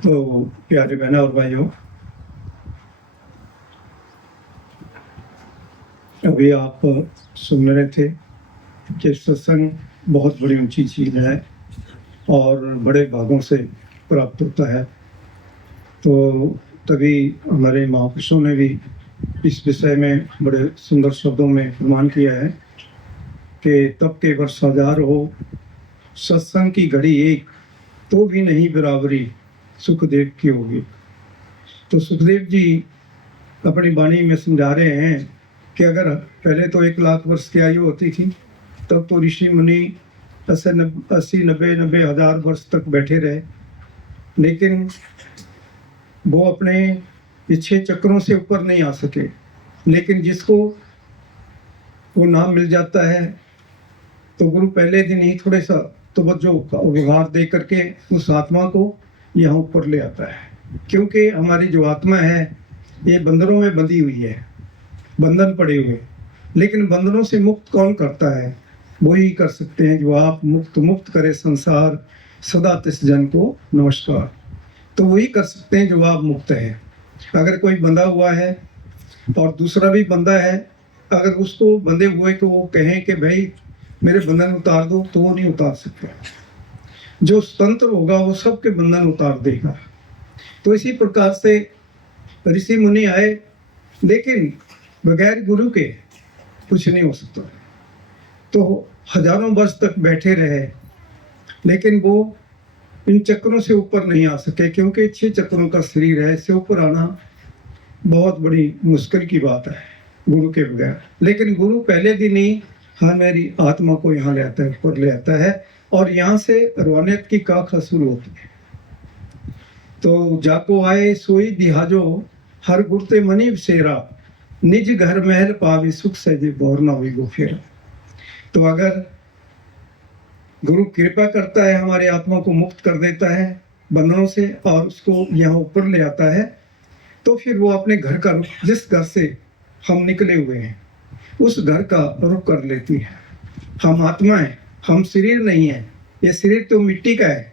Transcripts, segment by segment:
तो प्यारे बहनों और भाइयों, अभी आप सुन रहे थे कि सत्संग बहुत बड़ी ऊंची चीज है और बड़े भागों से प्राप्त होता है। तो तभी हमारे महापुरुषों ने भी इस विषय में बड़े सुंदर शब्दों में प्रमाण किया है कि तब के वर्ष हजार हो, सत्संग की घड़ी एक, तो भी नहीं बराबरी सुखदेव की होगी। तो सुखदेव जी अपनी वाणी में समझा रहे हैं कि अगर पहले तो 1 लाख वर्ष की आयु होती थी, तब तो ऋषि मुनि 80, 90 हजार वर्ष तक बैठे रहे, लेकिन वो अपने इच्छे चक्रों से ऊपर नहीं आ सके। लेकिन जिसको वो नाम मिल जाता है तो गुरु पहले दिन ही थोड़े सा तवज्जो व्यवहार दे करके उस आत्मा को यहाँ ऊपर ले आता है। क्योंकि हमारी जो आत्मा है ये बंधनों में बंधी हुई है, बंधन पड़े हुए। लेकिन बंधनों से मुक्त कौन करता है? वही कर सकते हैं जो आप मुक्त करे संसार सदा तिस जन को नमस्कार। तो वही कर सकते हैं जो आप मुक्त है। अगर कोई बंधा हुआ है और दूसरा भी बंधा है, अगर उसको बंधे हुए को वो कहें कि भाई मेरे बंधन उतार दो, तो वो नहीं उतार सकता। जो स्वतंत्र होगा वो सबके बंधन उतार देगा। तो इसी प्रकार से ऋषि मुनि आए, लेकिन बगैर गुरु के कुछ नहीं हो सकता। तो हजारों वर्ष तक बैठे रहे, लेकिन वो इन चक्रों से ऊपर नहीं आ सके, क्योंकि 6 चक्रों का शरीर है। इससे ऊपर आना बहुत बड़ी मुश्किल की बात है गुरु के बगैर। लेकिन गुरु पहले दिन ही हमारी आत्मा को यहाँ ले आता है, ऊपर ले आता है, और यहाँ से रवानियत की काखा शुरू होती है। तो जाको आए सोई दिहाजो, हर गुरते मनी सेरा, निज घर महल पावी सुख सहजे बोरना हुई गोफेरा। तो अगर गुरु कृपा करता है, हमारी आत्मा को मुक्त कर देता है बंधनों से और उसको यहाँ ऊपर ले आता है, तो फिर वो अपने घर का रुख, जिस घर से हम निकले हुए हैं उस घर का रुख कर लेती है। हम आत्मा है, हम शरीर नहीं है। ये शरीर तो मिट्टी का है,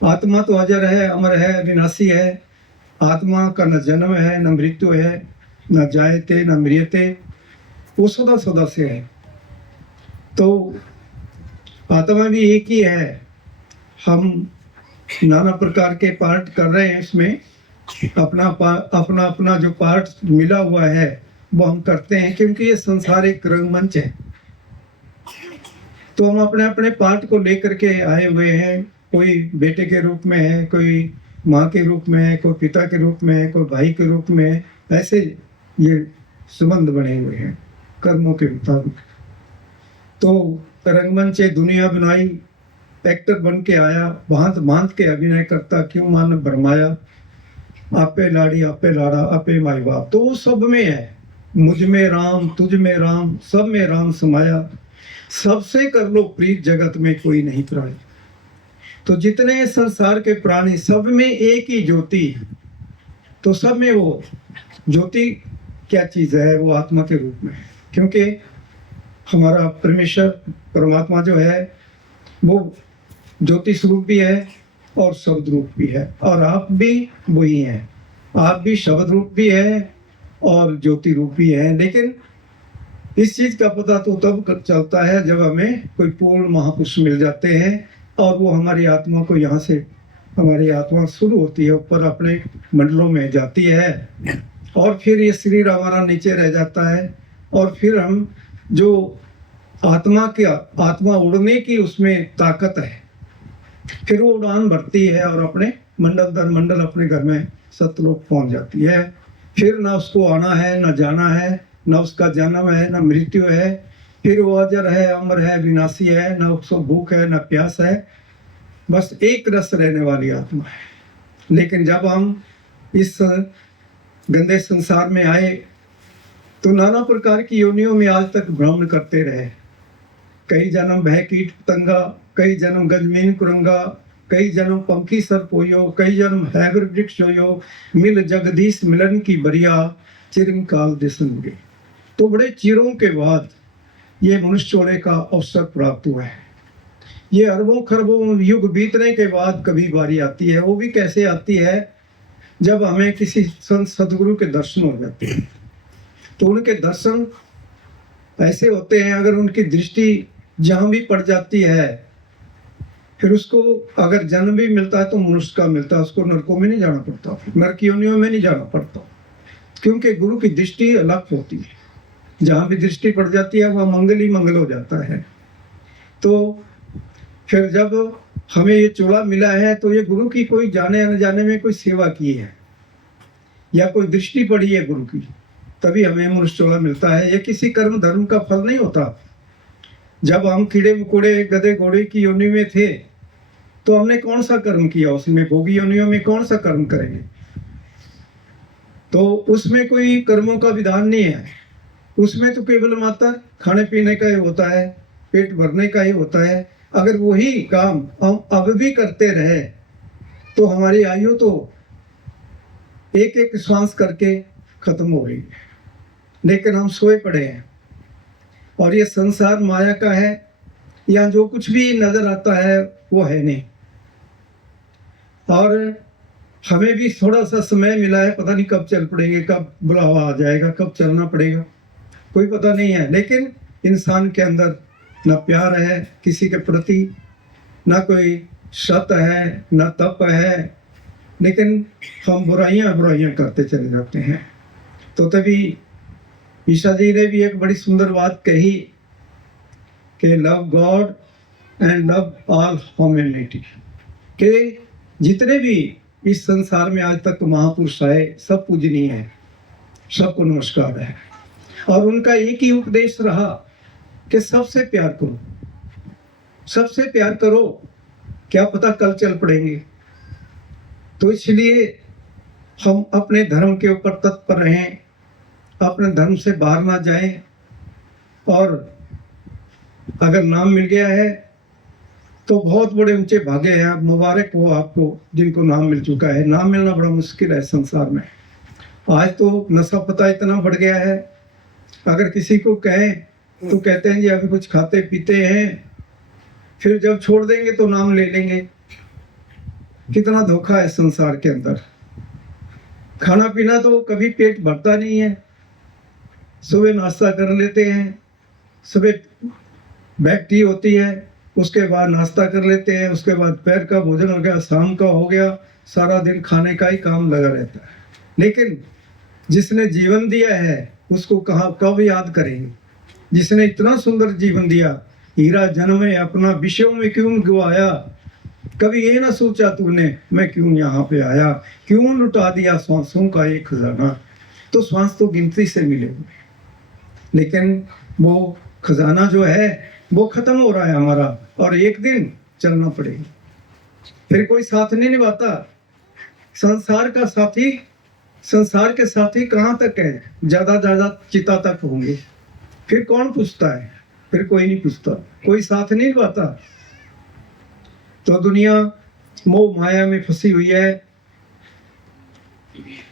आत्मा तो अजर है, अमर है, अविनाशी है। आत्मा का न जन्म है, न मृत्यु है, न जायते न मृत्यते, वो सदा सदा से है। तो आत्मा भी एक ही है। हम नाना प्रकार के पार्ट कर रहे हैं, इसमें अपना अपना जो पार्ट मिला हुआ है वो हम करते हैं, क्योंकि ये संसार एक रंगमंच है। तो हम अपने अपने पार्ट को लेकर के आए हुए हैं। कोई बेटे के रूप में है, कोई माँ के रूप में है, कोई पिता के रूप में है, कोई भाई के रूप में है। ऐसे ये संबंध बने हुए हैं कर्मों के मुताबिक। तो रंगमंच दुनिया बनाई, एक्टर बन के आया, भांत भांत के अभिनय करता, क्यों मानव भरमाया, आपे लाड़ी आपे लाड़ा आपे माई बाप। तो वो सब में है, मुझ में राम तुझ में राम, सब में राम समाया, सबसे कर लो प्रीत जगत में कोई नहीं प्राणी। तो जितने संसार के प्राणी सब में एक ही ज्योति। तो सब में वो ज्योति क्या चीज है? वो आत्मा के रूप में है। क्योंकि हमारा परमेश्वर परमात्मा जो है वो ज्योति स्वरूप भी है और शब्द रूप भी है, और आप भी वही हैं। आप भी शब्द रूप भी है और ज्योति रूप भी है। लेकिन इस चीज का पता तो तब चलता है जब हमें कोई पूर्ण महापुरुष मिल जाते हैं और वो हमारी आत्मा को यहाँ से, हमारी आत्मा शुरू होती है, ऊपर अपने मंडलों में जाती है, और फिर ये शरीर हमारा नीचे रह जाता है। और फिर हम जो आत्मा उड़ने की उसमें ताकत है, फिर वो उड़ान भरती है और अपने मंडल दर मंडल अपने घर में सतलोक पहुंच जाती है। फिर ना उसको आना है, ना जाना है, ना उसका जन्म है, ना मृत्यु है। फिर वो अजर है, अमर है, विनाशी है, ना उसको भूख है, ना प्यास है। बस एक रस रहने वाली आत्मा है। लेकिन जब हम इस गंदे संसार में आए तो नाना प्रकार की योनियों में आज तक भ्रमण करते रहे। कई जन्म भय कीट पतंगा, कई जन्म गजमीन कुरंगा, कई जन्म पंखी सर्प होयो, कई जन्म हैगर वृक्ष होयो, मिल जगदीश मिलन की बरिया, चिरंकाल दिसन गए। तो बड़े चिरों के बाद ये मनुष्य चोड़े का अवसर प्राप्त हुआ है। ये अरबों खरबों युग बीतने के बाद कभी बारी आती है। वो भी कैसे आती है, जब हमें किसी संत सदगुरु के दर्शन हो जाते हैं। तो उनके दर्शन ऐसे होते हैं, अगर उनकी दृष्टि जहाँ भी पड़ जाती है, फिर उसको अगर जन्म भी मिलता है तो मनुष्य का मिलता है, उसको नरकों में नहीं जाना पड़ता, नरक योनियों में नहीं जाना पड़ता, क्योंकि गुरु की दृष्टि अलग होती है। जहाँ भी दृष्टि पड़ जाती है वहाँ मंगल ही मंगल हो जाता है। तो फिर जब हमें ये चोला मिला है तो ये गुरु की कोई जाने न जाने में कोई सेवा की है या कोई दृष्टि पड़ी है गुरु की, तभी हमें मनुष्य चोला मिलता है। ये किसी कर्म धर्म का फल नहीं होता। जब हम कीड़े मकोड़े गधे घोड़े की योनि में थे तो हमने कौन सा कर्म किया, उसमें भोगी योनियों में कौन सा कर्म करेंगे। तो उसमें कोई कर्मों का विधान नहीं है, उसमें तो केवल मात्र खाने पीने का ही होता है, पेट भरने का ही होता है। अगर वही काम हम अब भी करते रहे तो हमारी आयु तो एक एक श्वास करके खत्म हो गई, लेकिन हम सोए पड़े हैं। और ये संसार माया का है, यहाँ जो कुछ भी नजर आता है वो है नहीं। और हमें भी थोड़ा सा समय मिला है, पता नहीं कब चल पड़ेंगे, कब बुलावा आ जाएगा, कब चलना पड़ेगा, कोई पता नहीं है। लेकिन इंसान के अंदर ना प्यार है किसी के प्रति, ना कोई सत है, ना तप है, लेकिन हम बुराइयां करते चले जाते हैं। तो तभी ईशा जी ने भी एक बड़ी सुंदर बात कही कि love God and love all humanity, कि जितने भी इस संसार में आज तक महापुरुष आए सब पूजनीय है, सबको नमस्कार है। और उनका एक ही उपदेश रहा कि सबसे प्यार करो, सबसे प्यार करो, क्या पता कल चल पड़ेंगे। तो इसलिए हम अपने धर्म के ऊपर तत्पर रहें, अपने धर्म से बाहर ना जाएं। और अगर नाम मिल गया है तो बहुत बड़े ऊंचे भागे हैं, मुबारक हो आपको जिनको नाम मिल चुका है। नाम मिलना बड़ा मुश्किल है संसार में। आज तो नशा पता इतना बढ़ गया है, अगर किसी को कहें तो कहते हैं जी अभी कुछ खाते पीते हैं, फिर जब छोड़ देंगे तो नाम ले लेंगे। कितना धोखा है संसार के अंदर। खाना पीना तो कभी पेट भरता नहीं है। सुबह नाश्ता कर लेते हैं, सुबह बैग टी होती है, उसके बाद नाश्ता कर लेते हैं, उसके बाद दोपहर का भोजन हो गया, शाम का हो गया, सारा दिन खाने का ही काम लगा रहता है। लेकिन जिसने जीवन दिया है उसको कहाँ कब याद करेंगे। जिसने इतना सुंदर जीवन दिया, हीरा जन्मे अपना विषयों में क्यों गवाया, कभी ये ना सोचा तूने मैं क्यों यहाँ पे आया, क्यों लुटा दिया सांसों का एक खजाना। तो सांस तो गिनती से मिले हुए, लेकिन वो खजाना जो है वो खत्म हो रहा है हमारा, और एक दिन चलना पड़ेगा। फिर कोई साथ नहीं निभाता। संसार का साथी, संसार के साथी कहाँ तक है, ज्यादा चिता तक होंगे। फिर कौन पूछता है, फिर कोई नहीं पूछता, कोई साथ नहीं निभाता। तो दुनिया मोह माया में फंसी हुई है।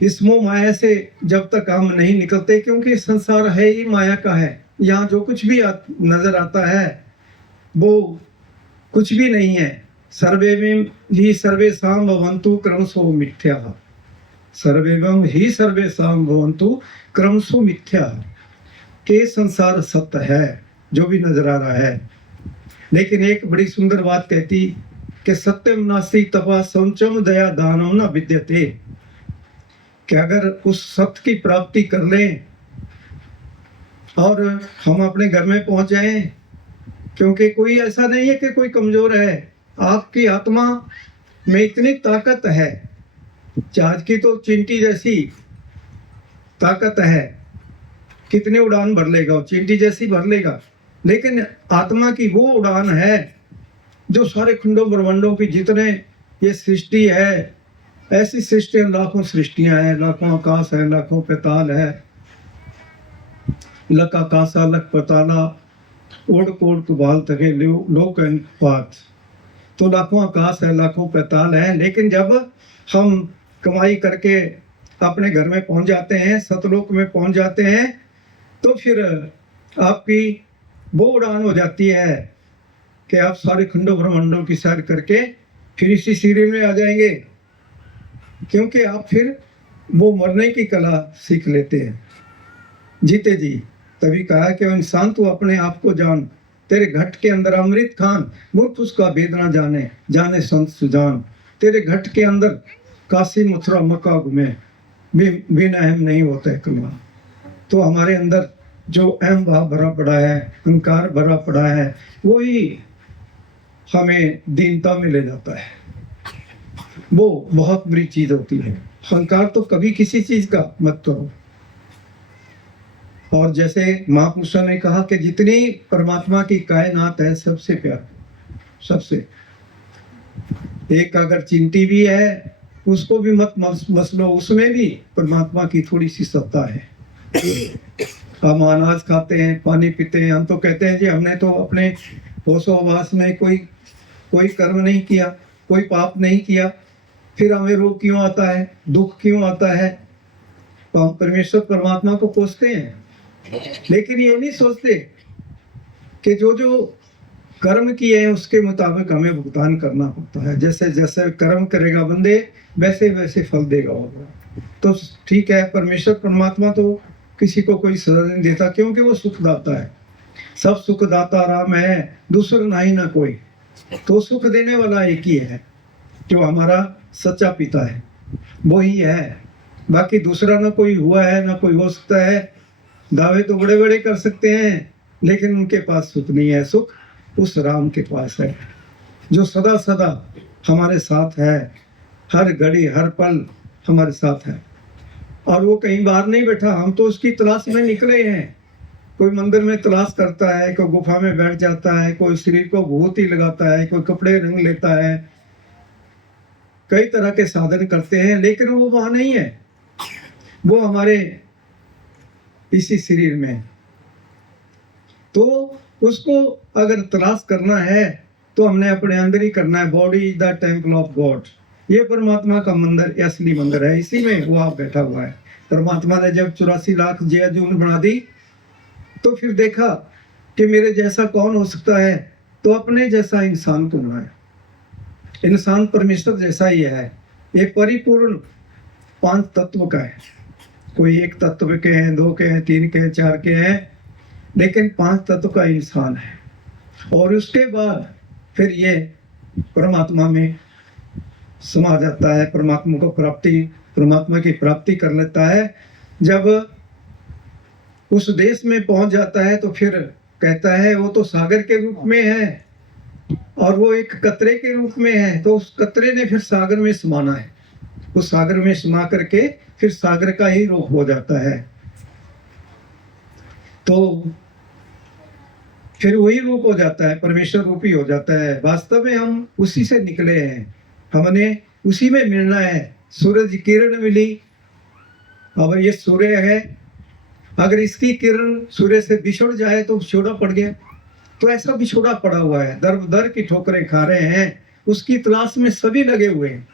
इस मोह माया से जब तक हम नहीं निकलते, क्योंकि संसार है ही माया का है, यहाँ जो कुछ भी नजर आता है वो कुछ भी नहीं है। सर्वे में ही सर्वेषां भवन्तु क्रमशो मिथ्या, सर्वेवं ही सर्वेषां भवन्तु क्रमशो मिथ्या, के संसार सत्य है जो भी नजर आ रहा है। लेकिन एक बड़ी सुंदर बात कहती कि सत्यम नास्ति तपा शौचम दया दानम न विद्यते, कि अगर उस सत्य की प्राप्ति कर लें और हम अपने घर में पहुंच जाएं, क्योंकि कोई ऐसा नहीं है कि कोई कमजोर है। आपकी आत्मा में इतनी ताकत है, जहाज की तो चींटी जैसी ताकत है, कितनी उड़ान भर लेगा, वो चींटी जैसी भर लेगा। लेकिन आत्मा की वो उड़ान है जो सारे खंडों ब्रह्मांडों की जितने ये सृष्टि है, ऐसी सृष्टियां लाखों सृष्टियां हैं, लाखों आकाश है, लाखों पैताल है, लक आकाशा लक पताला ओढ़ कोड़ कुबाल तके लोक पात। तो लाखों आकाश है, लाखों पैताल है। लेकिन जब हम कमाई करके अपने घर में पहुंच जाते हैं, सतलोक में पहुंच जाते हैं, तो फिर आपकी वो उड़ान हो जाती है कि आप सारे खंडों ब्रह्मांडों की सैर करके फिर इसी शरीर में आ जाएंगे, क्योंकि आप फिर वो मरने की कला सीख लेते हैं जीते जी। तभी कहा कि इंसान तू अपने आप को जान, तेरे घट के अंदर अमृत खान, मूर्ख उसका भेद ना जाने, जाने संत सुजान। तेरे घट के अंदर काशी मथुरा मक्का घूमे, बिना अहम नहीं होता है कलमा। तो हमारे अंदर जो अहम भाव भरा पड़ा है, अहंकार भरा पड़ा है, वही हमें दीनता में ले जाता है। वो बहुत बुरी चीज होती है। अहंकार तो कभी किसी चीज का मत करो। और जैसे महापुरुषों ने कहा कि जितनी परमात्मा की कायनात है सबसे प्यार, सबसे एक अगर चिंटी भी है उसको भी मत मस लो, उसमें भी परमात्मा की थोड़ी सी सत्ता है। हम अनाज खाते हैं, पानी पीते हैं, हम तो कहते हैं जी हमने तो अपने होशोहवास में कोई कर्म नहीं किया, कोई पाप नहीं किया, फिर हमें रोग क्यों आता है, दुख क्यों आता है। तो हम परमेश्वर परमात्मा को कोसते हैं, लेकिन ये नहीं सोचते कि जो जो कर्म किए हैं उसके मुताबिक हमें भुगतान करना होता है। जैसे जैसे कर्म करेगा बंदे वैसे वैसे फल देगा होगा। तो ठीक है, परमेश्वर परमात्मा तो किसी को कोई सजा नहीं देता, क्योंकि वो सुखदाता है। सब सुखदाता राम है, दूसरा नहीं ना कोई। तो सुख देने वाला एक ही है, जो हमारा सच्चा पिता है, वो ही है। बाकी दूसरा ना कोई हुआ है ना कोई हो सकता है। दावे तो बड़े बड़े कर सकते हैं, लेकिन उनके पास सुख नहीं है। सुख उस राम के पास है, जो सदा सदा हमारे साथ है, हर घड़ी हर पल हमारे साथ है। और वो कहीं बाहर नहीं बैठा, हम तो उसकी तलाश में निकले हैं। कोई मंदिर में तलाश करता है, कोई गुफा में बैठ जाता है, कोई शरीर को भूति लगाता है, कोई कपड़े रंग लेता है, कई तरह के साधन करते हैं, लेकिन वो वहां नहीं है। वो हमारे इसी शरीर में। तो उसको अगर तलाश करना है तो हमने अपने अंदर ही करना है। Body is the temple of God. ये परमात्मा का मंदिर, असली मंदिर है, इसी में वो आप बैठा हुआ है। परमात्मा ने जब 84 लाख जय जून बना दी तो फिर देखा कि मेरे जैसा कौन हो सकता है, तो अपने जैसा इंसान को बनाया। इंसान परमेश्वर जैसा ही है। ये परिपूर्ण 5 तत्व का है। कोई एक तत्व के हैं, 2 के हैं, 3 के हैं, 4 के हैं, लेकिन 5 तत्व का इंसान है। और उसके बाद फिर ये परमात्मा में समा जाता है, परमात्मा की प्राप्ति कर लेता है। जब उस देश में पहुंच जाता है तो फिर कहता है वो तो सागर के रूप में है और वो एक कतरे के रूप में है, तो उस कतरे ने फिर सागर में समाना है। उस सागर में समा करके फिर सागर का ही रूप हो जाता है। तो फिर वही रूप हो जाता है, परमेश्वर रूप ही हो जाता है। वास्तव में हम उसी से निकले हैं, हमने उसी में मिलना है। सूरज की किरण मिली, अब ये सूर्य है, अगर इसकी किरण सूर्य से बिछुड़ जाए तो बिछोड़ा पड़ गया। तो ऐसा बिछोड़ा पड़ा हुआ है, दर दर की ठोकरें खा रहे हैं, उसकी तलाश में सभी लगे हुए हैं।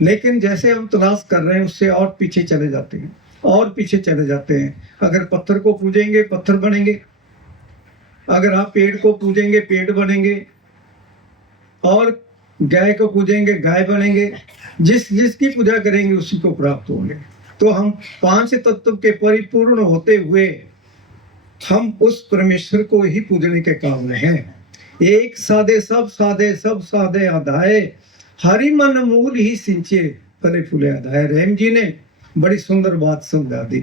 लेकिन जैसे हम तलाश कर रहे हैं उससे और पीछे चले जाते हैं, और पीछे चले जाते हैं। अगर पत्थर को पूजेंगे पत्थर बनेंगे, अगर आप पेड़ को पूजेंगे पेड़ बनेंगे, और गाय को पूजेंगे गाय बनेंगे। जिसकी पूजा करेंगे उसी को प्राप्त होंगे। तो हम 5 तत्व के परिपूर्ण होते हुए हम उस परमेश्वर को ही पूजने के काबिल हैं। एक साधे सब साधे, सब साधे आधाए, हरि मन मूल ही सिंचे, फले फूले आधाए। रहीम जी ने बड़ी सुंदर बात समझा दी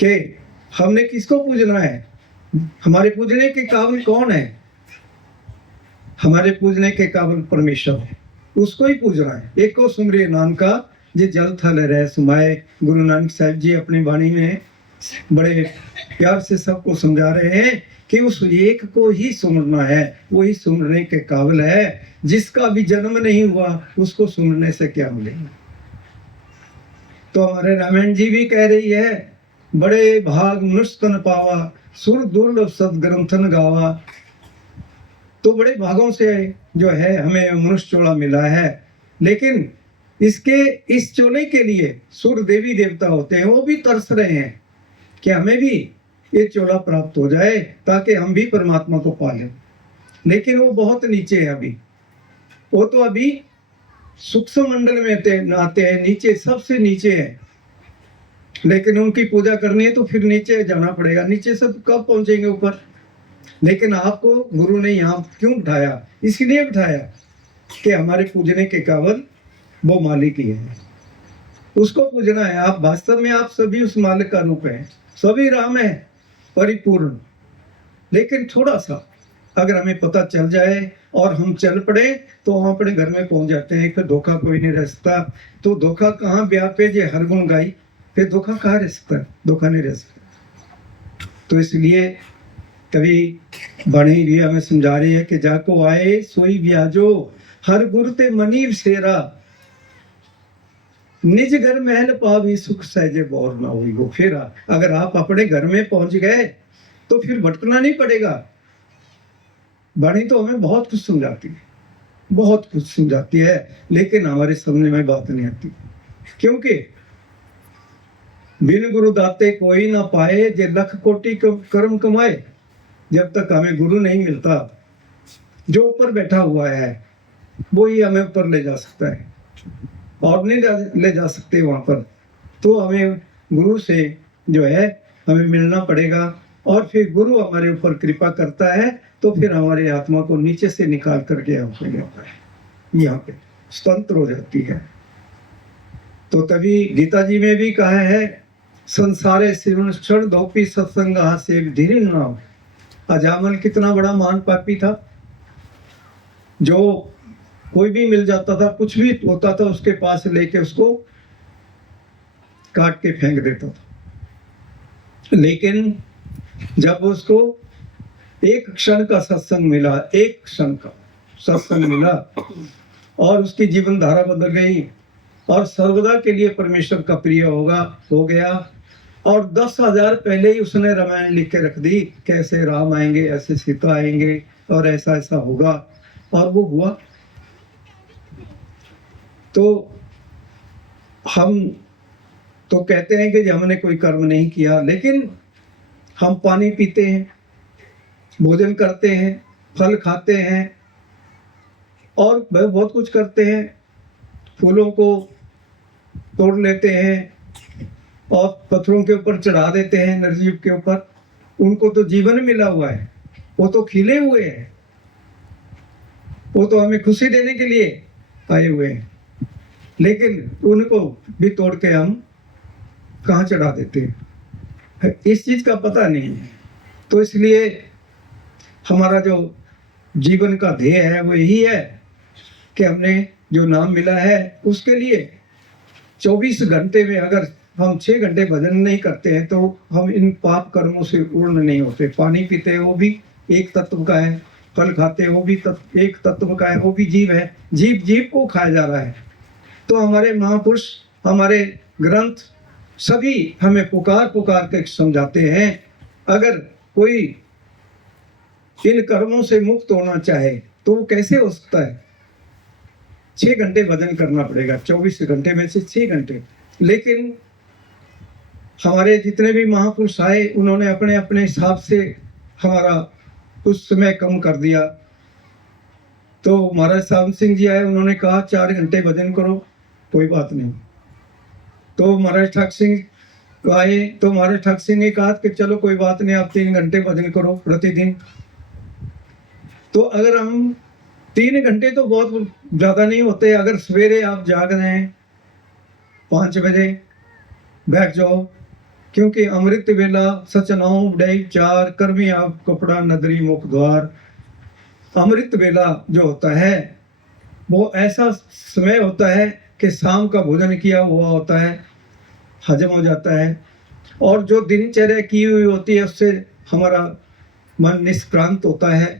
कि हमने किसको पूजना है। हमारे पूजने के काबिल कौन है? हमारे पूजने के काबिल परमेश्वर है, उसको ही पूजना है। एक को सुमरिए नाम का जे जल थल रह सुमाए। गुरु नानक साहिब जी अपनी वाणी में बड़े प्यार से सबको समझा रहे हैं कि उस एक को ही सुनना है, वही सुनने के काबिल है। जिसका भी जन्म नहीं हुआ उसको सुनने से क्या मिलेगा। तो हमारे रामायण जी भी कह रही है, बड़े भाग मनुष्य तन पावा, सुर दुर्लभ सदग्रंथन गावा। तो बड़े भागों से जो है हमें मनुष्य चोला मिला है, लेकिन इस चोले के लिए सुर देवी देवता होते हैं, वो भी तरस रहे हैं कि हमें भी ये चोला प्राप्त हो जाए ताकि हम भी परमात्मा को पा लें। लेकिन वो बहुत नीचे है अभी, वो तो अभी सूक्ष्म मंडल में आते हैं, नीचे सबसे नीचे है। लेकिन उनकी पूजा करनी है तो फिर नीचे जाना पड़ेगा, नीचे से कब पहुंचेंगे ऊपर। लेकिन आपको गुरु ने यहाँ क्यों बिठाया? इसलिए बिठाया कि हमारे पूजने के काबिल वो मालिक ही है, उसको पूजना है। आप वास्तव में आप सभी उस मालिक का रूप है, सभी राम है परिपूर्ण। लेकिन थोड़ा सा अगर हमें पता चल जाए और हम चल पड़े तो हम अपने घर में पहुंच जाते हैं। फिर धोखा कोई नहीं रह सकता। तो धोखा कहाँ व्यापे जे हर गुण गाई, फिर धोखा कहाँ रह सकता है? धोखा नहीं रह सकता। तो इसलिए कभी बणी भी हमें समझा रही है कि जाको आए सोई ब्याजो, हर गुरु ते मनीव सेरा, निज घर महल पावी सुख सहजे बोर ना हुई वो फेरा। अगर आप अपने घर में पहुंच गए तो फिर भटकना नहीं पड़ेगा। वाणी तो हमें बहुत कुछ समझाती है, बहुत कुछ समझाती है, लेकिन हमारे समझ में बात नहीं आती। क्योंकि बिन गुरु दाते कोई ना पाए, जे लख कोटि कर्म कमाए। जब तक हमें गुरु नहीं मिलता, जो ऊपर बैठा हुआ है वो ही हमें ऊपर ले जा सकता है, और नहीं ले जा सकते वहां पर। तो हमें गुरु से जो है हमें मिलना पड़ेगा, और फिर गुरु हमारे ऊपर कृपा करता है तो फिर हमारी आत्मा को नीचे से निकाल करके यहाँ पे स्वतंत्र हो जाती है। तो तभी गीता जी में भी कहा है, संसारे क्षण धोपी सत्संग से धीरे नाम। अजामल कितना बड़ा महान पापी था, जो कोई भी मिल जाता था, कुछ भी होता था उसके पास लेके उसको काट के फेंक देता था। लेकिन जब उसको एक क्षण का सत्संग मिला, एक क्षण का सत्संग मिला, और उसकी जीवन धारा बदल गई, और सर्वदा के लिए परमेश्वर का प्रिय हो गया। और 10,000 पहले ही उसने रामायण लिख के रख दी, कैसे राम आएंगे, ऐसे सीता आएंगे, और ऐसा ऐसा होगा, और वो हुआ। तो हम तो कहते हैं कि हमने कोई कर्म नहीं किया, लेकिन हम पानी पीते हैं, भोजन करते हैं, फल खाते हैं, और बहुत कुछ करते हैं। फूलों को तोड़ लेते हैं और पत्थरों के ऊपर चढ़ा देते हैं, निर्जीव के ऊपर। उनको तो जीवन मिला हुआ है, वो तो खिले हुए हैं, वो तो हमें खुशी देने के लिए आए हुए हैं। लेकिन उनको भी तोड़ के हम कहाँ चढ़ा देते हैं, इस चीज का पता नहीं है। तो इसलिए हमारा जो जीवन का ध्येय है वो यही है कि हमने जो नाम मिला है उसके लिए 24 घंटे में अगर हम 6 घंटे भजन नहीं करते हैं तो हम इन पाप कर्मों से पूर्ण नहीं होते। पानी पीते हैं वो भी एक तत्व का है, फल खाते हैं वो भी एक तत्व का है, वो भी जीव है, जीव जीव को खाया जा रहा है। तो हमारे महापुरुष, हमारे ग्रंथ सभी हमें पुकार पुकार के समझाते हैं, अगर कोई इन कर्मों से मुक्त होना चाहे तो वो कैसे हो सकता है? 6 घंटे भजन करना पड़ेगा, 24 घंटे में से 6 घंटे। लेकिन हमारे जितने भी महापुरुष आए उन्होंने अपने अपने हिसाब से हमारा उस समय कम कर दिया। तो महाराज सावन सिंह जी आए, उन्होंने कहा 4 घंटे भजन करो, कोई बात नहीं। तो महाराज ठाकुर सिंह आए तो महाराज ठाकुर सिंह ने कहा कि चलो कोई बात नहीं, आप 3 घंटे भजन करो प्रतिदिन। तो अगर हम 3 घंटे तो बहुत ज्यादा नहीं होते, अगर सवेरे आप जाग रहे हैं 5 बजे बैठ जाओ, क्योंकि अमृत वेला सचनाओ उड़ाई 4 कर्मी आप कपड़ा नदरी मुख द्वार। अमृत वेला जो होता है वो ऐसा समय होता है कि शाम का भोजन किया हुआ होता है, हजम हो जाता है, और जो दिनचर्या की हुई होती है उससे हमारा मन निष्क्रांत होता है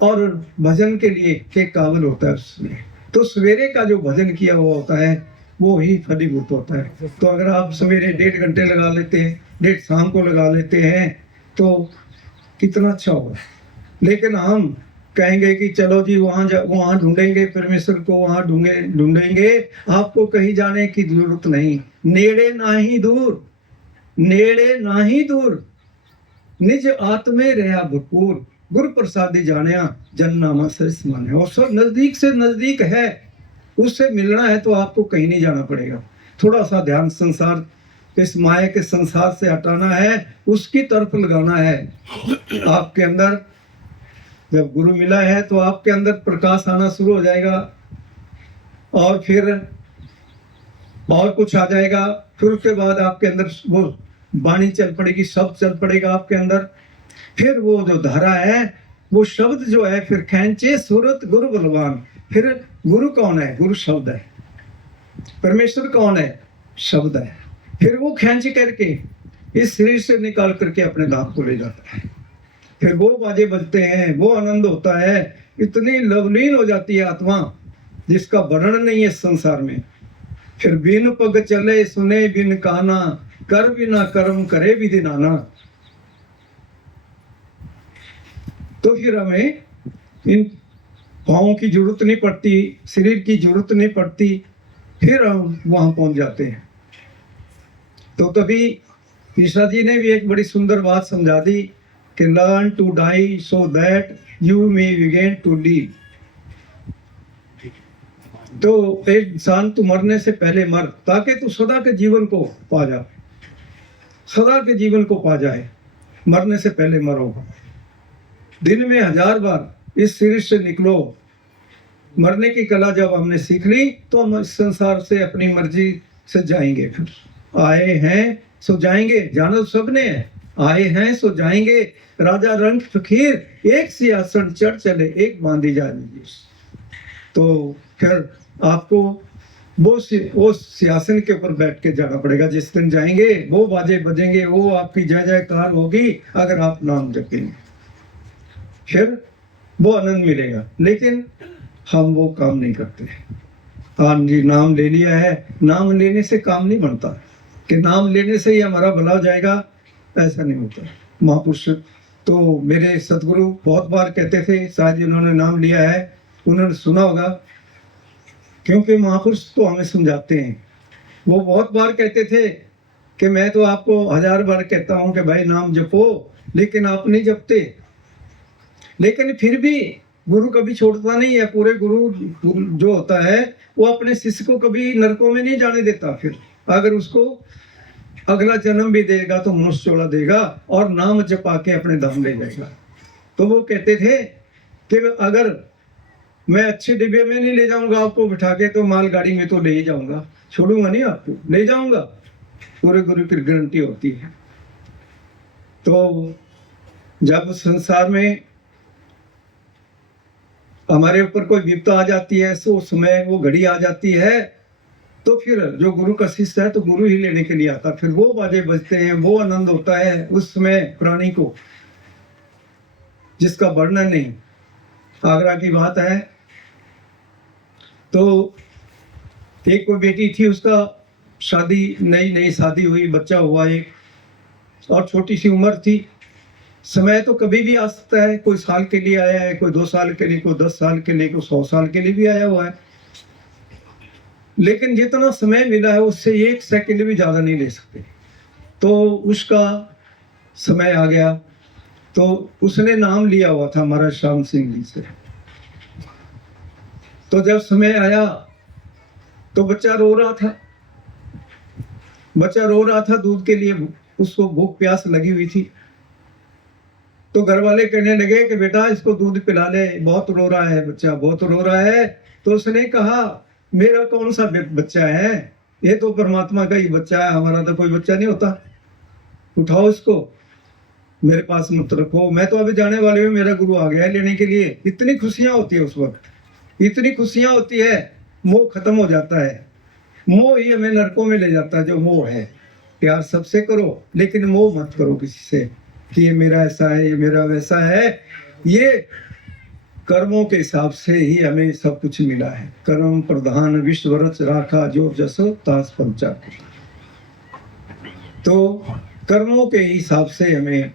और भजन के लिए के काबिल होता है उसमें। तो सवेरे का जो भजन किया हुआ होता है वो ही फलीभूत होता है। तो अगर आप सवेरे 1.5 घंटे लगा लेते हैं, 1.5 शाम को लगा लेते हैं तो कितना अच्छा होगा। लेकिन हम कहेंगे कि चलो जी वहाँ ढूंढेंगे परमेश्वर को, वहाँ ढूंढेंगे, आपको कहीं जाने की जरूरत नहीं। नेड़े ना ही दूर, नेड़े ना ही दूर, निज आत्मे रहा भरपूर, गुरु प्रसादी जानिया जन नामा सरिस माने। और सब नजदीक से नजदीक है, उससे मिलना है तो आपको कहीं नहीं जाना पड़ेगा। थोड़ा सा ध्यान संसार, इस माया के संसार से हटाना है, उसकी तरफ लगाना है। आपके अंदर जब गुरु मिला है तो आपके अंदर प्रकाश आना शुरू हो जाएगा, और फिर और कुछ आ जाएगा। फिर उसके बाद आपके अंदर वो वाणी चल पड़ेगी, शब्द चल पड़ेगा आपके अंदर। फिर वो जो धारा है, वो शब्द जो है, फिर खेंचे सूरत गुरु बलवान। फिर गुरु कौन है? गुरु शब्द है। परमेश्वर कौन है? शब्द है। फिर वो खींच करके इस शरीर से निकाल करके अपने धाम को ले जाता है। फिर वो बाजे बजते हैं, वो आनंद होता है, इतनी लवलीन हो जाती है आत्मा जिसका वर्णन नहीं है संसार में। फिर बिन पग चले सुने बिन काना, कर बिना कर्म करे विधि नाना। तो फिर हमें इन पाँवों की जरूरत नहीं पड़ती, शरीर की जरूरत नहीं पड़ती, फिर हम वहां पहुंच जाते हैं। तो तभी ईशा जी ने भी एक बड़ी सुंदर बात समझा दी कि learn to die so that you may begin to live. तो एक इंसान तू मरने से पहले मर, ताकि तू सदा के जीवन को पा जा, सदा के जीवन को पा जाए। मरने से पहले मरो। दिन में 1000 बार इस शरीर से निकलो। मरने की कला जब हमने सीख ली तो हम इस संसार से अपनी मर्जी से जाएंगे। फिर आए हैं सो जाएंगे, जाना तो सबने है। आए हैं सो जाएंगे, राजा रंग फकीर एक सिंहासन चढ़ चले, एक बांधी जाएगी। तो फिर आपको वो सिंहासन के ऊपर बैठ के जाना पड़ेगा। जिस दिन जाएंगे वो बाजे बजेंगे, वो आपकी जय जयकार होगी अगर आप नाम जपेंगे, फिर वो आनंद मिलेगा। लेकिन हम वो काम नहीं करते। हाँ जी, नाम ले लिया है, नाम लेने से काम नहीं बनता कि नाम लेने से ही हमारा भला हो जाएगा, ऐसा नहीं होता। महापुरुष तो मेरे सदगुरु बहुत बार कहते थे, शायद जिन्होंने नाम लिया है उन्होंने सुना होगा, क्योंकि महापुरुष तो हमें समझाते हैं। वो बहुत बार कहते थे कि मैं तो आपको 1000 बार कहता हूँ कि भाई नाम जपो, लेकिन आप नहीं जपते। लेकिन फिर भी गुरु कभी छोड़ता नहीं है। पूरे गुरु जो होता है वो अपने शिष्य को कभी नरकों में नहीं जाने देता। फिर अगर उसको अगला जन्म भी देगा तो मनुष्य चोला देगा और नाम जपा के अपने धाम ले जाएगा। तो वो कहते थे कि अगर मैं अच्छे डिब्बे में नहीं ले जाऊंगा आपको बिठा के, तो मालगाड़ी में तो ले ही जाऊंगा, छोड़ूंगा नहीं, आपको ले जाऊंगा। पूरे गुरु की गारंटी होती है। तो जब संसार में हमारे ऊपर कोई विपदा आ जाती है, तो उस समय वो घड़ी आ जाती है, तो फिर जो गुरु का शिष्य है तो गुरु ही लेने के लिए आता। फिर वो बाजे बजते हैं, वो आनंद होता है उस समय प्राणी को, जिसका वर्णन नहीं। आगरा की बात है, तो एक कोई बेटी थी, उसका शादी नई शादी हुई, बच्चा हुआ एक, और छोटी सी उम्र थी। समय तो कभी भी आ सकता है, कोई साल के लिए आया है, कोई 2 साल के लिए, कोई 10 साल के लिए, कोई 100 साल के लिए भी आया हुआ है। लेकिन जितना समय मिला है उससे 1 सेकंड भी ज्यादा नहीं ले सकते। तो उसका समय आ गया, तो उसने नाम लिया हुआ था महाराज श्याम सिंह जी से। तो जब समय आया तो बच्चा रो रहा था दूध के लिए, उसको भूख प्यास लगी हुई थी। तो घर वाले कहने लगे कि बेटा इसको दूध पिला ले, बहुत रो रहा है बच्चा, बहुत रो रहा है। तो उसने कहा मेरा कौन सा बच्चा है, ये तो परमात्मा का ही बच्चा है, हमारा तो कोई बच्चा नहीं होता। उठाओ इसको, मेरे पास मत रखो, मैं तो अभी जाने वाले हूँ, मेरा गुरु आ गया है लेने के लिए। इतनी खुशियां होती है उस वक्त, इतनी खुशियां होती है, मोह खत्म हो जाता है। मोह ही हमें नरकों में ले जाता है। जो मोह है, प्यार सबसे करो लेकिन मोह मत करो किसी से कि ये मेरा ऐसा है, ये मेरा वैसा है। ये कर्मों के हिसाब से ही हमें सब कुछ मिला है। कर्म प्रधान विश्व रच राखा, जो जसो तास पंचा। तो कर्मों के हिसाब से हमें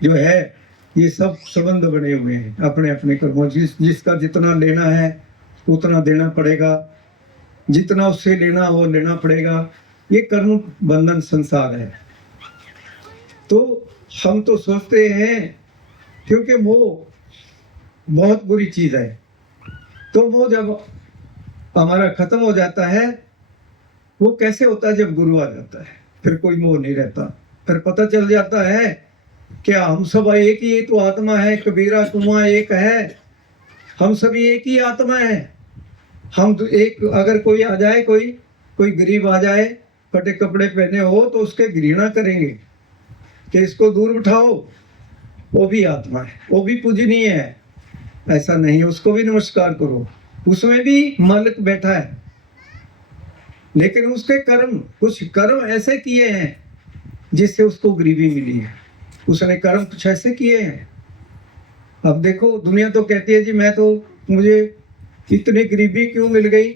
जो है ये सब संबंध बने हुए हैं अपने अपने कर्मों। जिसका जितना लेना है उतना देना पड़ेगा, जितना उससे लेना हो लेना पड़ेगा। ये कर्म बंधन संसार है। तो हम तो सोचते हैं, क्योंकि मोह बहुत बुरी चीज है, तो वो जब हमारा खत्म हो जाता है, वो कैसे होता है? जब गुरु आ जाता है, फिर कोई मोह नहीं रहता। फिर पता चल जाता है क्या हम सब एक ही तो आत्मा है, कबीरा कुआं एक है, हम सभी एक ही आत्मा है। हम तो एक, अगर कोई आ जाए, कोई गरीब आ जाए, फटे कपड़े पहने हो, तो उसके घृणा करेंगे कि इसको दूर उठाओ, वो भी आत्मा है, वो भी पूजनीय है। ऐसा नहीं, उसको भी नमस्कार करो, उसमें भी मालिक बैठा है, लेकिन उसके कर्म, कुछ कर्म ऐसे किए हैं जिससे उसको गरीबी मिली है। उसने कर्म कुछ ऐसे किए हैं। अब देखो, दुनिया तो कहती है जी मुझे इतनी गरीबी क्यों मिल गई?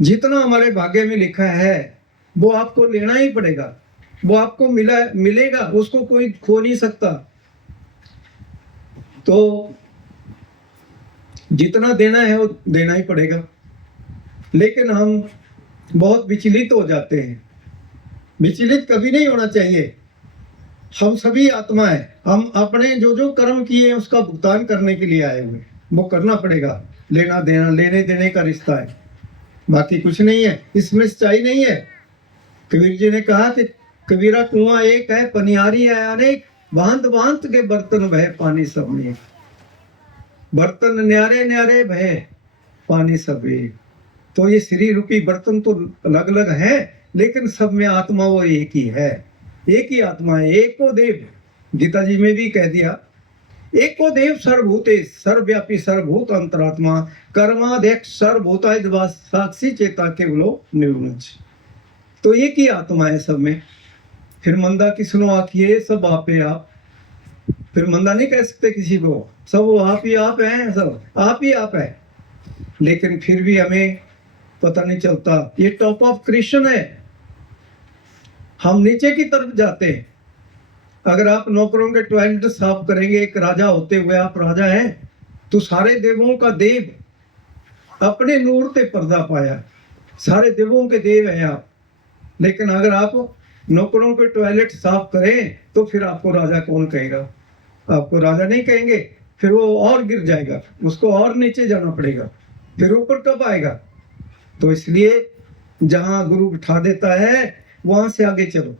जितना हमारे भाग्य में लिखा है वो आपको लेना ही पड़ेगा, वो आपको मिलेगा, उसको कोई खो नहीं सकता। तो जितना देना है वो देना ही पड़ेगा। लेकिन हम बहुत विचलित हो जाते हैं। विचलित कभी नहीं होना चाहिए। हम सभी आत्मा है, हम अपने जो जो कर्म किए हैं उसका भुगतान करने के लिए आए हुए, वो करना पड़ेगा। लेना देना, लेने देने का रिश्ता है, बाकी कुछ नहीं है, इसमें सच्चाई नहीं है। कबीर जी ने कहा कि कबीरा कुआं एक है, पनिहारी है अनेक, भांत भांत के बर्तन भय पानी सब में। बर्तन न्यारे न्यारे भय पानी सब एक। तो ये शरीर रूपी बर्तन तो अलग अलग है, लेकिन सब में आत्मा वो एक ही है, एक ही आत्मा है। एक को देव, गीता जी में भी कह दिया, एक को देव सर्वभूते सर्वव्यापी सर्वभूत अंतरात्मा कर्माध्यक्ष सर्वभूताय साक्षी चेता केवलो निर्गुण। तो एक ही आत्मा है सब में। फिर मंदा किसनो आखिए, सब आपे आप। फिर मंदा नहीं कह सकते किसी को, सब वो आप ही आप है, सब आप ही आप है। लेकिन फिर भी हमें पता नहीं चलता। ये टॉप ऑफ क्रिश्चियन है, हम नीचे की तरफ जाते हैं। अगर आप नौकरों के टॉयलेट साफ करेंगे, एक राजा होते हुए आप राजा हैं, तो सारे देवों का देव अपने नूर पे पर्दा पाया, सारे देवों के देव हैं आप। लेकिन अगर आप नौकरों के टॉयलेट साफ करें, तो फिर आपको राजा कौन कहेगा? आपको राजा नहीं कहेंगे, फिर वो और गिर जाएगा, उसको और नीचे जाना पड़ेगा, फिर ऊपर कब आएगा? तो इसलिए जहां गुरु बिठा देता है वहां से आगे चलो।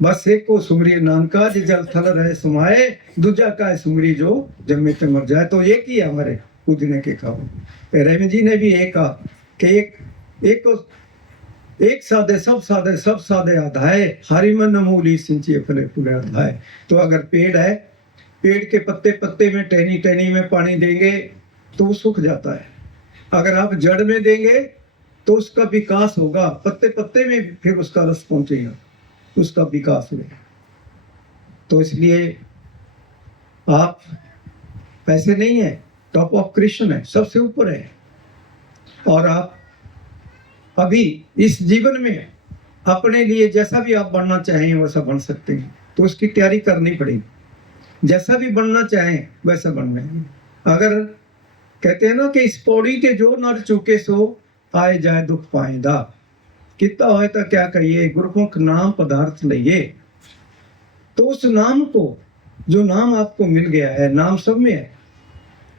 बस एक को सुमरी नानका जे जल थल रहे सुमाए, दूजा का सुमरी जो जन्मे ते मर जाए। तो एक ही है हमारे पूजने के काम। रैमी जी ने भी एक कहा कि एक साधे सब साधे, सब साधे आधाए, हरि मन मूली सिंचिए फले फूले आधाए। तो अगर पेड़ है, पेड़ के पत्ते पत्ते में, टहनी टहनी में पानी देंगे तो वो सूख जाता है। अगर आप जड़ में देंगे तो उसका विकास होगा, पत्ते पत्ते में फिर उसका रस पहुंचेगा, उसका विकास होगा। तो इसलिए आप ऐसे नहीं है, टॉप ऑफ क्रिश्चियन है, सबसे ऊपर है। और आप अभी इस जीवन में अपने लिए जैसा भी आप बनना चाहें वैसा बन सकते हैं, तो उसकी तैयारी करनी पड़ेगी। जैसा भी बनना चाहें वैसा बनना है। अगर कहते हैं ना कि इस पौड़ी के जो नर चुके सो आए जाए दुख पाएंदा, कितना होए तो क्या कहिए, गुरमुख नाम पदार्थ लइए। तो उस नाम को, जो नाम आपको मिल गया है, नाम सब में है,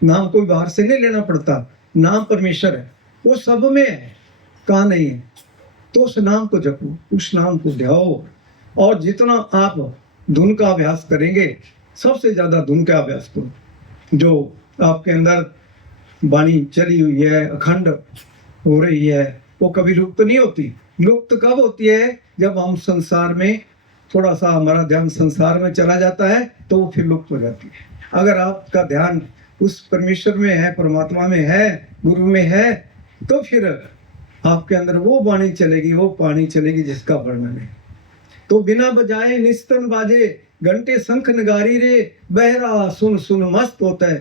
नाम कोई बाहर से नहीं लेना पड़ता, नाम परमेश्वर है, वो सब में है, कहाँ नहीं है। तो उस नाम को जपो, उस नाम को ध्याओ। और जितना आप धुन का अभ्यास करेंगे, सबसे ज्यादा धुन का अभ्यास करो। जो आपके अंदर वाणी चली हुई है, अखंड हो रही है, वो कभी लुप्त नहीं होती। लुप्त कब होती है? जब हम संसार में, थोड़ा सा हमारा ध्यान संसार में चला जाता है, तो वो फिर लुप्त हो जाती है। अगर आपका ध्यान उस परमेश्वर में है, परमात्मा में है, गुरु में है, तो फिर आपके अंदर वो वाणी चलेगी, वो पानी चलेगी जिसका वर्णन है। तो बिना बजाए निस्तन बाजे, घंटे शंख नगारी रे, बहरा सुन सुन मस्त होता है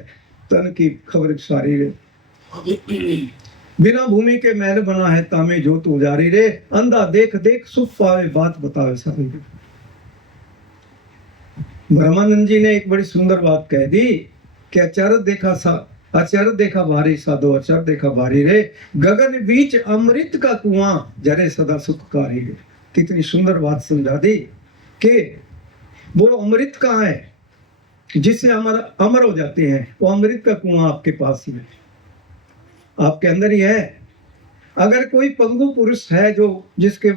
तन की खबर सारी रे। बिना भूमि के महल बना है तामे जोत उजारी रे, अंधा देख देख सुख पावे बात बतावे सारी रे। ब्रह्मानंद जी ने एक बड़ी सुंदर बात कह दी कि अचर देखा भारी साधो अचर देखा भारी रे, गगन बीच अमृत का कुआं जरे सदा सुखकारी रे। कितनी सुंदर बात समझा दी कि वो अमृत कहाँ है जिससे अमर हो जाते हैं? वो अमृत का कुआं आपके पास ही है, आपके अंदर ही है। अगर कोई पंगु पुरुष है जो जिसके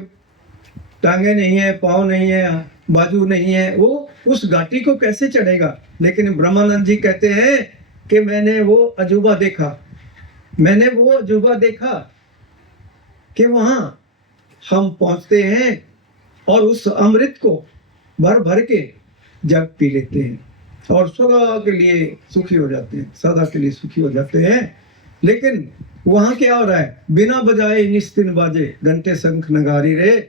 टांगे नहीं है, पाँव नहीं है, बाजू नहीं है, वो उस घाटी को कैसे चढ़ेगा? लेकिन ब्रह्मानंद जी कहते हैं कि मैंने वो अजूबा देखा, मैंने वो अजूबा देखा कि वहां हम पहुंचते हैं और उस अमृत को भर भर के जग पी लेते हैं और सदा के लिए सुखी हो जाते हैं, सदा के लिए सुखी हो जाते हैं। लेकिन वहां क्या हो रहा है? बिना बजाए निस्तिन बाजे, घंटे शंख नगारी रे,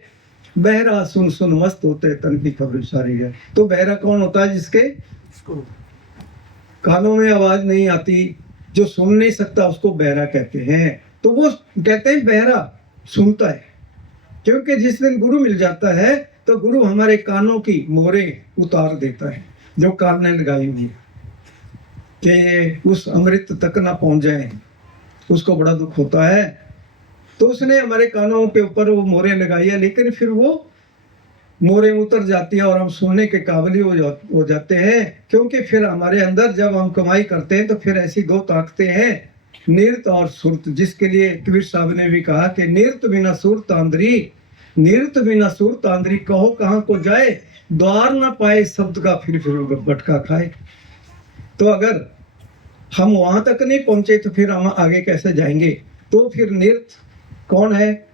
बहरा सुन सुन मस्त होते तन की खबर सारी है। तो बहरा कौन होता है? जिसके कानों में आवाज नहीं आती, जो सुन नहीं सकता, उसको बहरा कहते हैं। तो वो कहते हैं बहरा सुनता है, क्योंकि जिस दिन गुरु मिल जाता है तो गुरु हमारे कानों की मोहरें उतार देता है जो कान ने लगाई हुई कि उस अमृत तक ना पहुंच जाए, उसको बड़ा दुख होता है। तो उसने हमारे कानों के ऊपर वो मोहरें लगाई है, लेकिन फिर वो मोहरें उतर जाती है और हम सुनने के काबिल हो जाते हैं। क्योंकि फिर हमारे अंदर जब हम कमाई करते हैं तो फिर ऐसी दो ताकतें हैं, नृत्य और सुरत, जिसके लिए कबीर साहब ने भी कहा कि नृत्य बिना सुर तांद्री, नृत्य बिना सुर तांद्री, कहो कहाँ को जाए, द्वार ना पाए शब्द का फिर भटका खाए। तो अगर हम वहां तक नहीं पहुंचे तो फिर हम आगे कैसे जाएंगे? तो फिर नृत्य कौन है?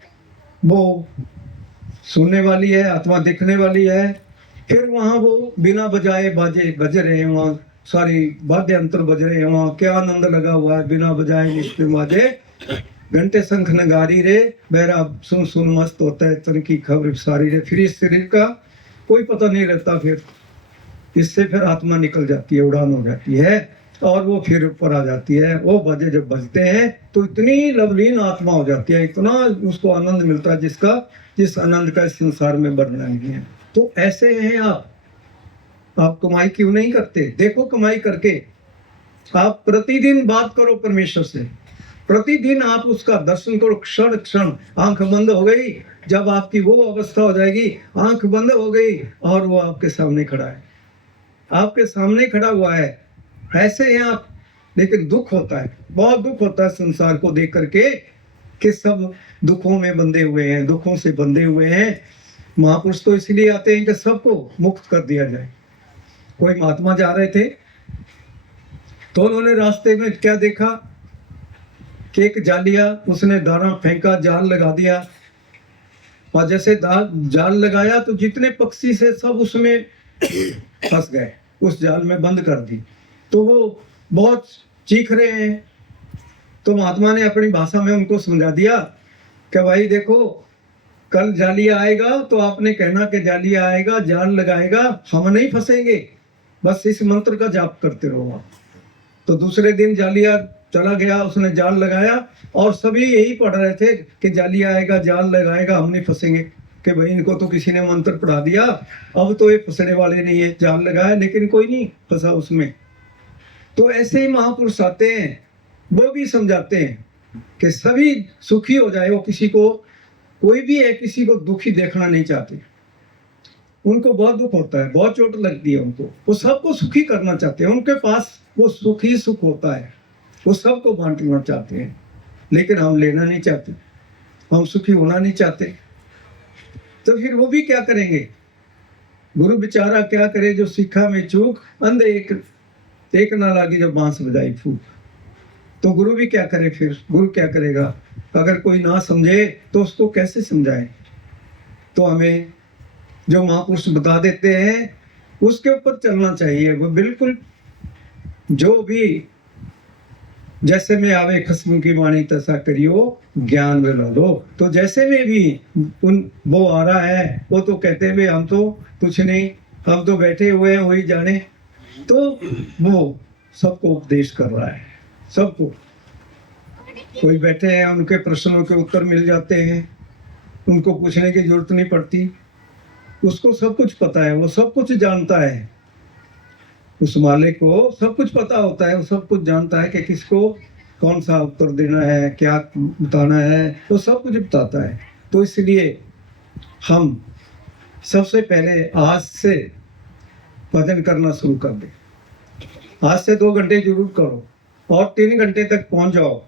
वो सुनने वाली है, आत्मा देखने वाली है। फिर वहां वो बिना बजाए बाजे बज रहे हैं, वहाँ सारी वाद्य यंत्र बज रहे हैं, वहाँ क्या आनंद लगा हुआ है। बिना बजाए निस्ते बाजे, घंटे शंख नगारी रे, बहरा सुन सुन मस्त होता है तन की खबर सारी रे। फिर इस शरीर का कोई पता नहीं रहता, फिर इससे फिर आत्मा निकल जाती है, उड़ान हो जाती है और वो फिर ऊपर आ जाती है। वो बाजे जब बजते हैं तो इतनी लवलीन आत्मा हो जाती है, इतना उसको आनंद मिलता है जिस आनंद का इस संसार में वर्णन नहीं है। तो ऐसे हैं आप कमाई क्यों नहीं करते? देखो कमाई करके आप प्रतिदिन बात करो परमेश्वर से, प्रतिदिन आप उसका दर्शन करो, क्षण क्षण। आंख बंद हो गई, जब आपकी वो अवस्था हो जाएगी, आंख बंद हो गई और वो आपके सामने खड़ा है, आपके सामने खड़ा हुआ है। ऐसे हैं आप। लेकिन दुख होता है, बहुत दुख होता है संसार को देख करके कि सब दुखों में बंधे हुए हैं, दुखों से बंधे हुए हैं। महापुरुष तो इसलिए आते हैं कि सबको मुक्त कर दिया जाए। कोई महात्मा जा रहे थे तो उन्होंने रास्ते में क्या देखा कि एक जालिया, उसने दाना फेंका, जाल लगा दिया और जैसे जाल लगाया तो जितने पक्षी से सब उसमें फंस गए, उस जाल में बंद कर दी। तो वो बहुत चीख रहे हैं। तो महात्मा ने अपनी भाषा में उनको समझा दिया कि भाई देखो, कल जालिया आएगा तो आपने कहना कि जालिया आएगा, जाल लगाएगा, हम नहीं फंसेंगे, बस इस मंत्र का जाप करते रहो। तो दूसरे दिन जालिया चला गया, उसने जाल लगाया और सभी यही पढ़ रहे थे कि जालिया आएगा, जाल लगाएगा, हम नहीं फंसेंगे। कि भाई इनको तो किसी ने मंत्र पढ़ा दिया, अब तो ये फंसने वाले नहीं है। जाल लगाया लेकिन कोई नहीं फंसा उसमें। तो ऐसे ही महापुरुष आते हैं, वो भी समझाते हैं कि सभी सुखी हो जाए। वो किसी को, कोई भी है, किसी को दुखी देखना नहीं चाहते। उनको बहुत दुख होता है, बहुत चोट लगती है उनको, वो सबको सुखी करना चाहते हैं। उनके पास वो सुख ही सुख होता है, वो सबको बांटना चाहते हैं। लेकिन हम लेना नहीं चाहते, हम सुखी होना नहीं चाहते। तो फिर वो भी क्या करेंगे? गुरु बेचारा क्या करे, जो सीखा में चूक, अंधे एक ना लागी जब बांस बजाई फूक। तो गुरु भी क्या करे? फिर गुरु क्या करेगा? अगर कोई ना समझे तो उसको कैसे समझाए? तो हमें जो महापुरुष बता देते हैं उसके ऊपर चलना चाहिए। वो बिल्कुल जो भी जैसे में आवे खस्म की वाणी तैसा करियो, ज्ञान में ला लो। तो जैसे में भी वो आ रहा है, वो तो कहते हुए हम तो कुछ नहीं, हम तो बैठे हुए हैं, वही जाने। तो वो सबको उपदेश कर रहा है, सबको। कोई बैठे हैं, उनके प्रश्नों के उत्तर मिल जाते हैं, उनको पूछने की जरूरत नहीं पड़ती। उसको सब कुछ पता है, वो सब कुछ जानता है। उस मालिक को सब कुछ पता होता है, वो सब कुछ जानता है कि किसको कौन सा उत्तर देना है, क्या बताना है, वो सब कुछ बताता है। तो इसलिए हम सबसे पहले आज से भजन करना शुरू कर दे। आज से 2 घंटे जरूर करो और 3 घंटे तक पहुंच जाओ,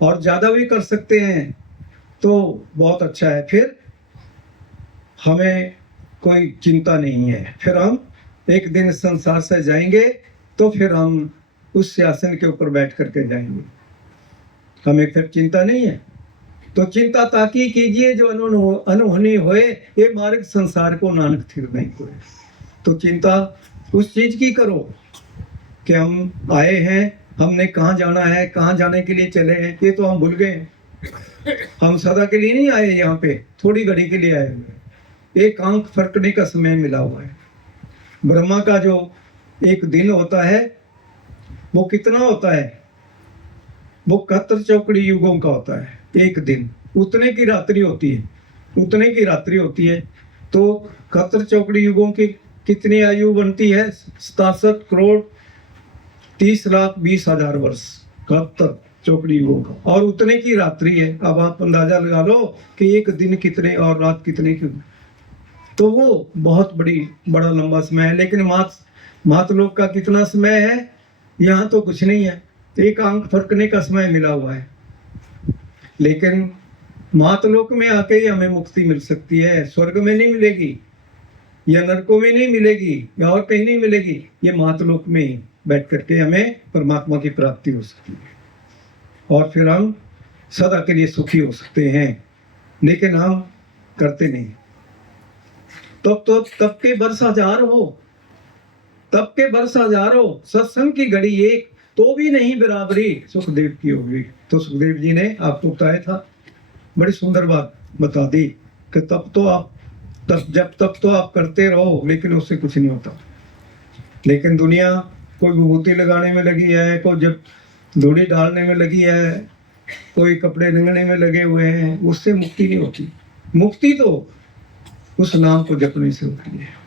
और ज़्यादा भी कर सकते हैं तो बहुत अच्छा है। फिर हमें कोई चिंता नहीं है। फिर हम एक दिन संसार से जाएंगे तो फिर हम उस सिंहासन के ऊपर बैठ करके जाएंगे, हमें फिर चिंता नहीं है। तो चिंता ताकि कीजिए जो अनहोनी होए, ये मार्ग संसार को नानक थिर नहीं कोई। तो चिंता उस चीज की करो कि हम आए हैं, हमने कहाँ जाना है, कहाँ जाने के लिए चले हैं, ये तो हम भूल गए। हम सदा के लिए नहीं आए यहाँ पे, थोड़ी घड़ी के लिए आए हुए। एक आंख फरकने का समय मिला हुआ है। ब्रह्मा का जो एक दिन होता है वो कितना होता है? वो 71 चौकड़ी युगों का होता है एक दिन। उतने की रात्रि होती है, उतने की रात्रि होती है। तो 71 चौकड़ी युगों की कितनी आयु बनती है? 67 करोड़ 30 लाख 20 हजार वर्ष 71 चौकड़ी युगों का, और उतने की रात्रि है। अब आप अंदाजा लगा लो कि एक दिन कितने और रात कितने की। तो वो बहुत बड़ा लंबा समय है। लेकिन मातलोक का कितना समय है? यहाँ तो कुछ नहीं है, एक आंख फरकने का समय मिला हुआ है। लेकिन मातलोक में आके ही हमें मुक्ति मिल सकती है। स्वर्ग में नहीं मिलेगी, या नरकों में नहीं मिलेगी, या और कहीं नहीं मिलेगी। ये मातलोक में ही बैठ करके हमें परमात्मा की प्राप्ति हो सकती है, और फिर हम सदा के लिए सुखी हो सकते हैं। लेकिन हम करते नहीं। तब के वर्ष हजार हो, तब के वर्ष हजार हो, सत्संग की घड़ी एक तो भी नहीं बराबरी सुखदेव की होगी। तो सुखदेव जी ने आपको बताया था, बड़ी सुंदर बात बता दी कि तब तो आप करते रहो, लेकिन उससे कुछ नहीं होता। लेकिन दुनिया कोई विभूति लगाने में लगी है, कोई जब धूड़ी डालने में लगी है, कोई कपड़े रंगने में लगे हुए हैं, उससे मुक्ति नहीं होती। मुक्ति तो उस नाम को जपने से होती है।